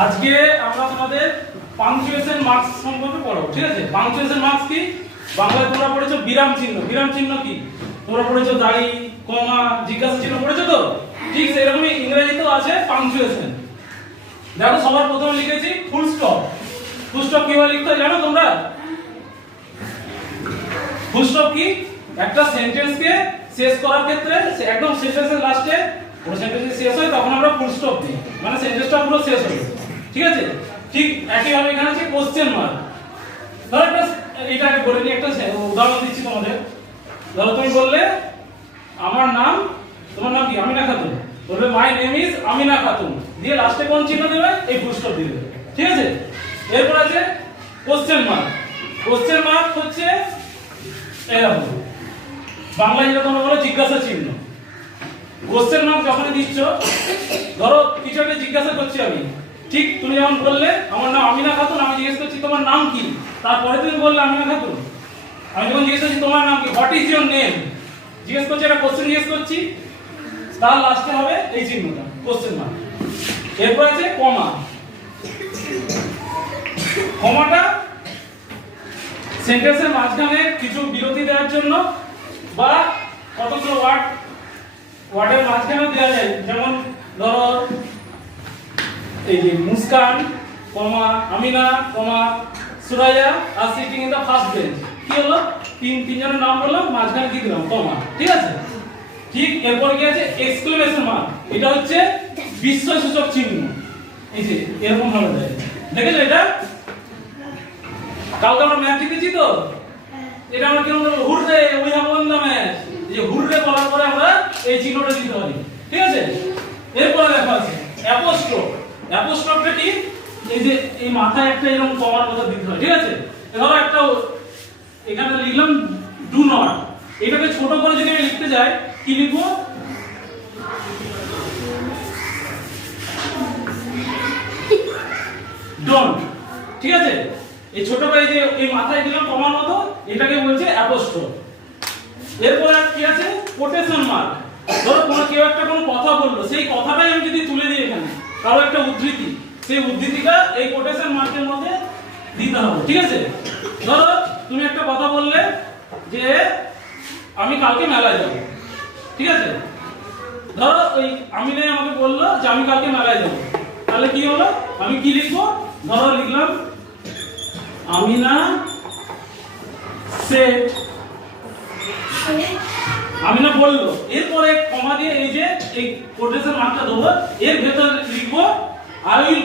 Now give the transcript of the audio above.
আজকে আমরা তোমাদের পাংচুয়েশন মার্কস সম্পর্কে পড়াবো, ঠিক আছে? পাংচুয়েশন মার্কস কি? বাংলায় তোমরা পড়েছো বিরাম চিহ্ন। বিরাম চিহ্ন কি? তোমরা পড়েছো দাড়ি, কমা, জিজ্ঞাসা চিহ্ন পড়েছো তো? ঠিক সেরকমই ইংরেজিতেও আছে পাংচুয়েশন। দেখো সবার প্রথমে লিখেছি ফুল স্টপ। ফুল স্টপ কিভাবে লিখতে হয় জানো তোমরা? ফুল স্টপ কি? একটা সেন্টেন্সকে শেষ করার ক্ষেত্রে একদম সেন্টেন্সের লাস্টে পুরো সেন্টেন্স শেষ হয় তখন আমরা ফুল স্টপ দিই, মানে সেন্টেন্সটা পুরো শেষ হলো, ঠিক আছে? ঠিক একইভাবে এখানে আছে কোশ্চেন মার্ক। ধরো একটা এটাকে বলে নিই, একটা উদাহরণ দিচ্ছি তোমাদের। ধরো তুমি বললে আমার নাম, তোমার নাম কি? আমিনা খাতুন। বলবে my name is Amina Khatun, দিয়ে লাস্টে কোন চিহ্ন দেবে? এই ফুল স্টপ দিবে, ঠিক আছে? এরপর আছে কোশ্চেন মার্ক। কোশ্চেন মার্ক হচ্ছে এরকম, বাংলায় যেটা তোমরা বলো জিজ্ঞাসা চিহ্ন। কোশ্চেন মার্ক যখন দিচ্ছ, ধরো কিছু একটা জিজ্ঞাসা করছি আমি, ঠিক তুমি যেমন বললে আমার নাম আমিনা খাতুন, আমি জিজ্ঞেস করছি তোমার নাম কি, তারপরে তুমি বললে আমিনা খাতুন। আমি যখন জিজ্ঞেস করছি তোমার নাম কি, হোয়াট ইজ ইওর নেম, জিজ্ঞেস করছি, একটা কোশ্চেন জিজ্ঞেস করছি, তার লাস্টে হবে এই চিহ্নটা, কোশ্চেন মার্ক। এরপর আছে কমা। কমাটা সেন্টেন্সের মাঝখানে কিছু বিরতি দেওয়ার জন্য বা কতগুলো ওয়ার্ডের মাঝখানে দেওয়া যায়, যেমন ধরো এই যে Muskan comma Amina comma Suraiya are sitting in the first bench. কি হলো? তিনজনের নাম বললাম, মাঝখানে কি দিলাম? কমা, ঠিক আছে? ঠিক এরপর কি আছে? Exclamation mark. এটা হচ্ছে বিস্ময়সূচক চিহ্ন। এই যে এরকম ভাবে দেয়, দেখেছো এটা? কালকে আমরা ম্যাচ জিতেছি তো, এটা আমরা কেমন বলবো? Hurray, we have won the match. এই যে হুররে বলার পরে আমরা এই চিহ্নটা দিতে পারি, ঠিক আছে? এরপরে দেখা আছে অ্যাপোস্ট্রোফ। অ্যাপোস্ট্রোফটা কি? এই যে এই মাথায় একটা এরকম কমার মতো দিতে হয়, ঠিক আছে? ধরো একটা এখানে লিখলাম ডু নট, এটাকে ছোট করে যদি আমি লিখতে যাই কি লিখবো? ডোন্ট, ঠিক আছে? এই ছোট করে যে এই মাথায় দিলাম কমার মতো, এটাকে বলছে অ্যাপোস্ট্রোফ। এরপর আর কি আছে? Quotation mark. ধরো কেউ একটা কোনো কথা বললো, সেই কথাটাই আমি যদি তুলে দিই এখানে, কারো একটা উদ্ধৃতি, সেই উদ্ধৃতিটা এই কোটেশন মার্কের মধ্যে দিতে হবে, ঠিক আছে? ধরো তুমি একটা কথা বললে যে আমি কালকে মেলায় যাব, ঠিক আছে? ধরো ওই আমিনাই আমাকে বললো যে আমি কালকে মেলায় যাব, তাহলে কি হলো? আমি কি লিখবো? ধরো লিখলাম আমিনা সেড, আমিনা বললো। এরপরে কমা দিয়ে এই যে এই কোটেশন মার্কটা দেবো, এর ভেতরে লিখবো আই উইল